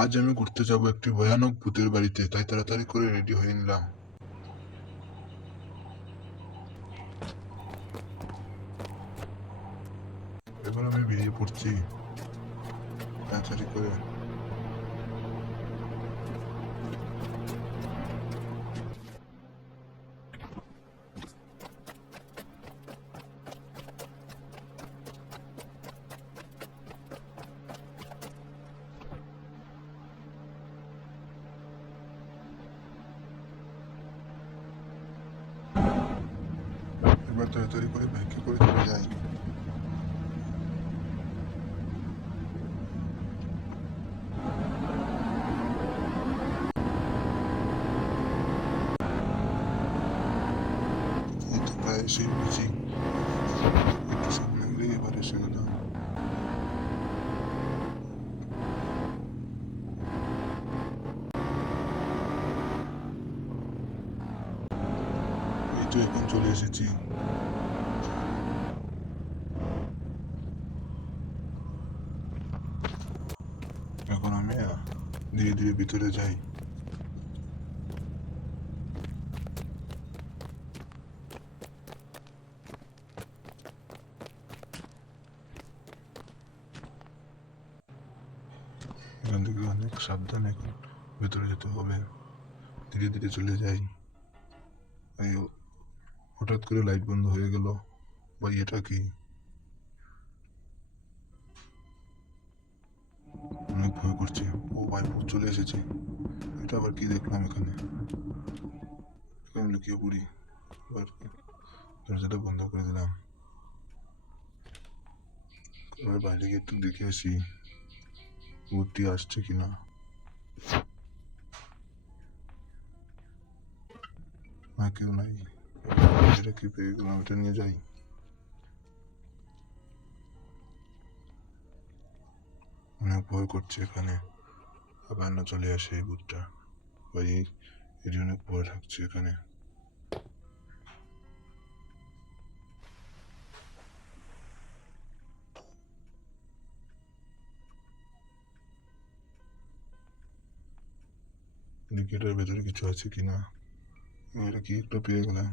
আজ আমি ঘুরতে যাব একটি ভয়ানক ভূতের বাড়িতে, তাই তাড়াতাড়ি করে রেডি হয়ে নিলাম। এবার আমি বেরিয়ে পড়ছি তাড়াতাড়ি করে। এবার তাড়াতাড়ি করে বাইকে করে চলে যাই। এই তো প্রায় এসে গেছি, একটু সামনে গেলেই এবার এসে গেলাম। এই তো এখন চলে এসেছি। এখন আমি ধীরে ধীরে ভিতরে যাই। এখান থেকে অনেক সাবধানে এখন ভেতরে যেতে হবে, ধীরে ধীরে চলে যাই। এই হঠাৎ করে লাইট বন্ধ হয়ে গেল, ভাই এটা কি? অনেক ভয় করছে। ও ভাই ভূত চলে এসেছে। এটা আবার কি দেখলাম এখানে? এখানে লুকিয়ে পড়ি। এবার দরজাটা বন্ধ করে দিলাম। এবার বাইরে গিয়ে একটু দেখে আসি ভূতটি আসছে কিনা। না, কেউ নাই। এটা কি পেয়ে গেলাম, এটা নিয়ে যাই। অনেক ভয় করছে এখানে, আবার না চলে আসে এই ভূতটা। ভাই এটি অনেক ভয় লাগছে এখানে। দেখি এটার ভেতরে কিছু আছে কিনা। এটা কি একটা পেয়ে গেলাম।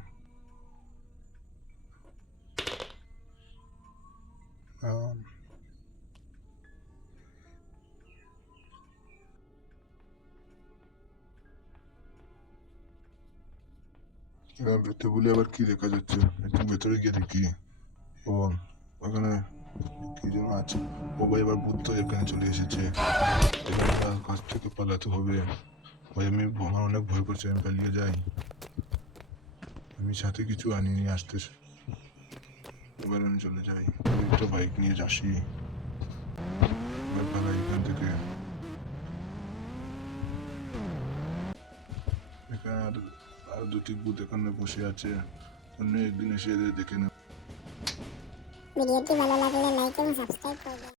আম, এবার ভেতরে বলে আবার কি দেখা যাচ্ছে, একটু ভেতরে গিয়ে দেখি। ও ওখানে কি যেন আছে। ও ভাই এবার ভূত তো এখানে চলে এসেছে। এবার তার কাছ থেকে পালাতে হবে। ভাই আমার অনেক ভয় করছে, আমি পালিয়ে যাই। আমি সাথে কিছু আনিনি আসতে। এবার আমি চলে যাই, আমি একটা বাইক নিয়ে আসি। এবার পালাই এখান থেকে। এখানে আর দুটি ভূত এখানে বসে আছে, অন্য একদিন এসে এদের দেখে নেব। ভিডিওটি ভালো লাগলে লাইক এবং সাবস্ক্রাইব করবেন।